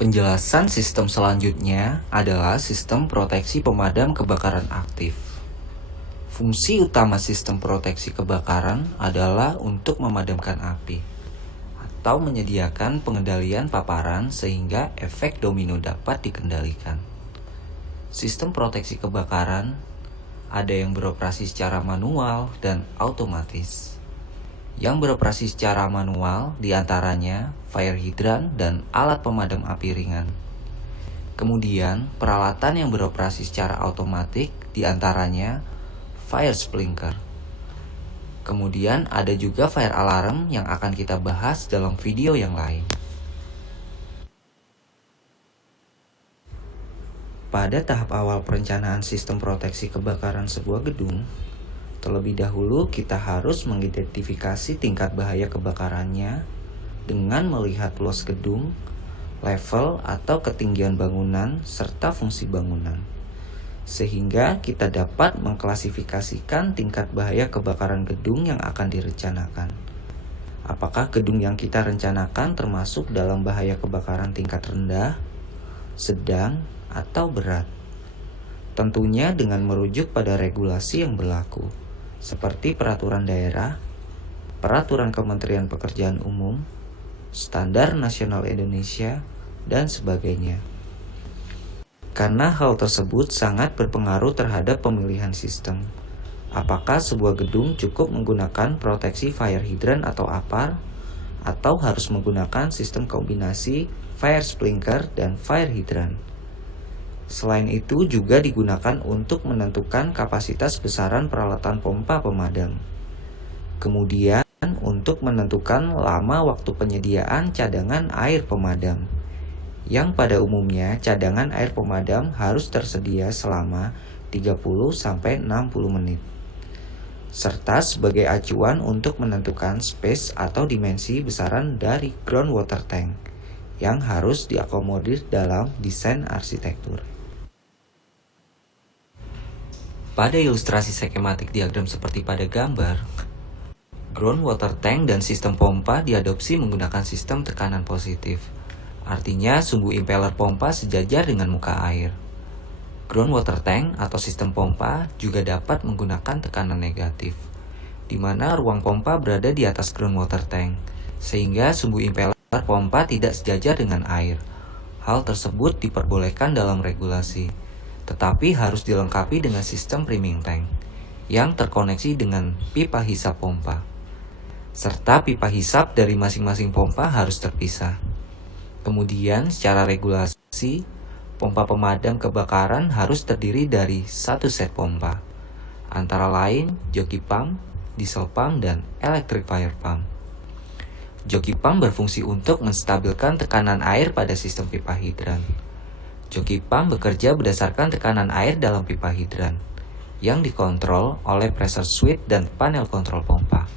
Penjelasan sistem selanjutnya adalah sistem proteksi pemadam kebakaran aktif. Fungsi utama sistem proteksi kebakaran adalah untuk memadamkan api atau menyediakan pengendalian paparan sehingga efek domino dapat dikendalikan. Sistem proteksi kebakaran ada yang beroperasi secara manual dan otomatis. Yang beroperasi secara manual diantaranya fire hydrant dan alat pemadam api ringan. Kemudian peralatan yang beroperasi secara otomatis diantaranya fire sprinkler. Kemudian ada juga fire alarm yang akan kita bahas dalam video yang lain. Pada tahap awal perencanaan sistem proteksi kebakaran sebuah gedung, terlebih dahulu kita harus mengidentifikasi tingkat bahaya kebakarannya dengan melihat luas gedung, level atau ketinggian bangunan, serta fungsi bangunan. Sehingga kita dapat mengklasifikasikan tingkat bahaya kebakaran gedung yang akan direncanakan. Apakah gedung yang kita rencanakan termasuk dalam bahaya kebakaran tingkat rendah, sedang, atau berat? Tentunya dengan merujuk pada regulasi yang berlaku, seperti peraturan daerah, peraturan Kementerian Pekerjaan Umum, standar nasional Indonesia, dan sebagainya. Karena hal tersebut sangat berpengaruh terhadap pemilihan sistem. Apakah sebuah gedung cukup menggunakan proteksi fire hydrant atau APAR, atau harus menggunakan sistem kombinasi fire sprinkler dan fire hydrant? Selain itu juga digunakan untuk menentukan kapasitas besaran peralatan pompa pemadam. Kemudian untuk menentukan lama waktu penyediaan cadangan air pemadam, yang pada umumnya cadangan air pemadam harus tersedia selama 30-60 menit. Serta sebagai acuan untuk menentukan space atau dimensi besaran dari groundwater tank yang harus diakomodir dalam desain arsitektur. Pada ilustrasi skematik diagram seperti pada gambar, groundwater tank dan sistem pompa diadopsi menggunakan sistem tekanan positif. Artinya sumbu impeller pompa sejajar dengan muka air. Groundwater tank atau sistem pompa juga dapat menggunakan tekanan negatif, di mana ruang pompa berada di atas groundwater tank, sehingga sumbu impeller pompa tidak sejajar dengan air. Hal tersebut diperbolehkan dalam regulasi, tetapi harus dilengkapi dengan sistem priming tank yang terkoneksi dengan pipa hisap pompa, serta pipa hisap dari masing-masing pompa harus terpisah. Kemudian secara regulasi, pompa pemadam kebakaran harus terdiri dari satu set pompa, antara lain joki pump, diesel pump, dan electric fire pump. Joki pump berfungsi untuk menstabilkan tekanan air pada sistem pipa hidran. Joki pump bekerja berdasarkan tekanan air dalam pipa hidran, yang dikontrol oleh pressure switch dan panel kontrol pompa.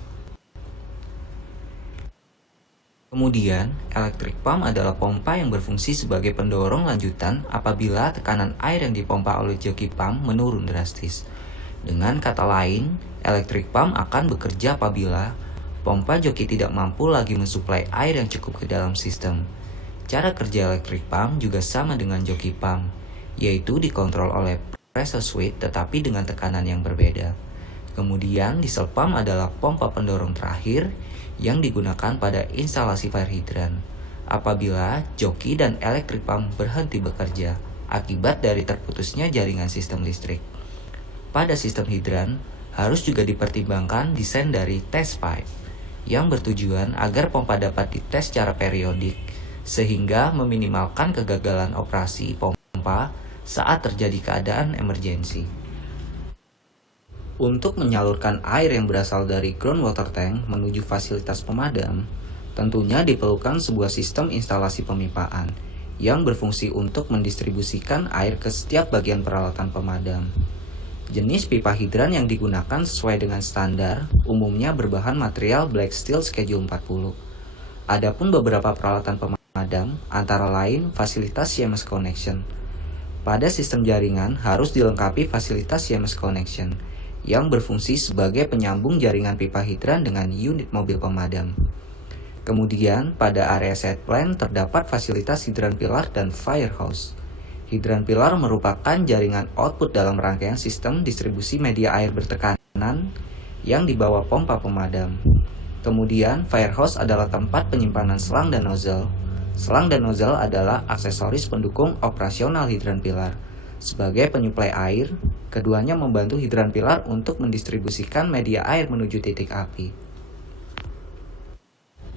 Kemudian, electric pump adalah pompa yang berfungsi sebagai pendorong lanjutan apabila tekanan air yang dipompa oleh joki pump menurun drastis. Dengan kata lain, electric pump akan bekerja apabila pompa joki tidak mampu lagi mensuplai air yang cukup ke dalam sistem. Cara kerja electric pump juga sama dengan joki pump, yaitu dikontrol oleh pressure switch tetapi dengan tekanan yang berbeda. Kemudian, diesel pump adalah pompa pendorong terakhir yang digunakan pada instalasi fire hydrant apabila joki dan electric pump berhenti bekerja akibat dari terputusnya jaringan sistem listrik. Pada sistem hidran, harus juga dipertimbangkan desain dari test pipe yang bertujuan agar pompa dapat dites secara periodik sehingga meminimalkan kegagalan operasi pompa saat terjadi keadaan emergensi. Untuk menyalurkan air yang berasal dari groundwater tank menuju fasilitas pemadam, tentunya diperlukan sebuah sistem instalasi pemipaan yang berfungsi untuk mendistribusikan air ke setiap bagian peralatan pemadam. Jenis pipa hidran yang digunakan sesuai dengan standar umumnya berbahan material black steel schedule 40. Adapun beberapa peralatan pemadam antara lain fasilitas CMS connection. Pada sistem jaringan harus dilengkapi fasilitas CMS connection yang berfungsi sebagai penyambung jaringan pipa hidran dengan unit mobil pemadam. Kemudian, pada area side plant terdapat fasilitas hidran pilar dan fire hose. Hidran pilar merupakan jaringan output dalam rangkaian sistem distribusi media air bertekanan yang dibawa pompa pemadam. Kemudian, fire hose adalah tempat penyimpanan selang dan nozzle. Selang dan nozzle adalah aksesoris pendukung operasional hidran pilar. Sebagai penyuplai air, keduanya membantu hidran pilar untuk mendistribusikan media air menuju titik api.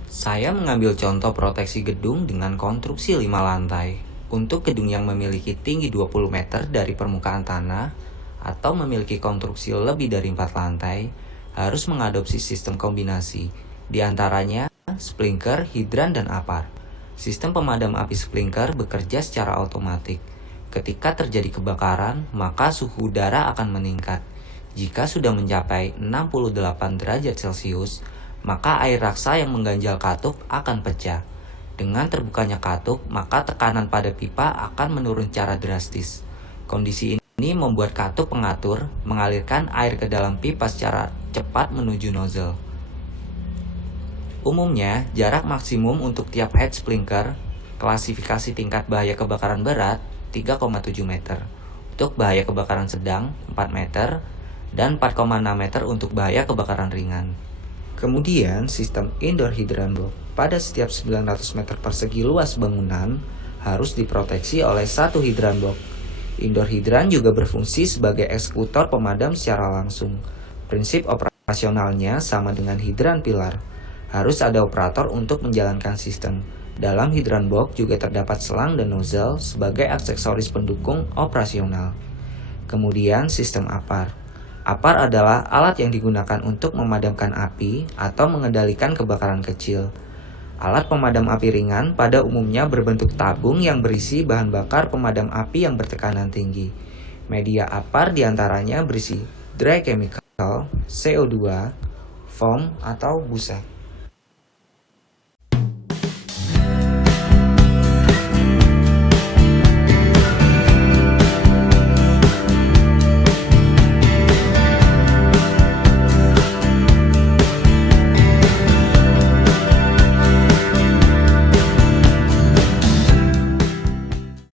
Saya mengambil contoh proteksi gedung dengan konstruksi 5 lantai. Untuk gedung yang memiliki tinggi 20 meter dari permukaan tanah atau memiliki konstruksi lebih dari 4 lantai, harus mengadopsi sistem kombinasi, di antaranya sprinkler, hidran, dan apar. Sistem pemadam api sprinkler bekerja secara otomatis. Ketika terjadi kebakaran, maka suhu udara akan meningkat. Jika sudah mencapai 68 derajat Celcius, maka air raksa yang mengganjal katup akan pecah. Dengan terbukanya katup, maka tekanan pada pipa akan menurun secara drastis. Kondisi ini membuat katup pengatur mengalirkan air ke dalam pipa secara cepat menuju nozzle. Umumnya, jarak maksimum untuk tiap head sprinkler, klasifikasi tingkat bahaya kebakaran berat, 3,7 meter. Untuk bahaya kebakaran sedang, 4 meter, dan 4,6 meter untuk bahaya kebakaran ringan. Kemudian, sistem indoor hidran block. Pada setiap 900 meter persegi luas bangunan, harus diproteksi oleh satu hidran block. Indoor hidran juga berfungsi sebagai eksekutor pemadam secara langsung. Prinsip operasionalnya sama dengan hidran pilar. Harus ada operator untuk menjalankan sistem. Dalam hidran box juga terdapat selang dan nozzle sebagai aksesoris pendukung operasional. Kemudian sistem apar. Apar adalah alat yang digunakan untuk memadamkan api atau mengendalikan kebakaran kecil. Alat pemadam api ringan pada umumnya berbentuk tabung yang berisi bahan bakar pemadam api yang bertekanan tinggi. Media apar diantaranya berisi dry chemical, CO2, foam, atau busa.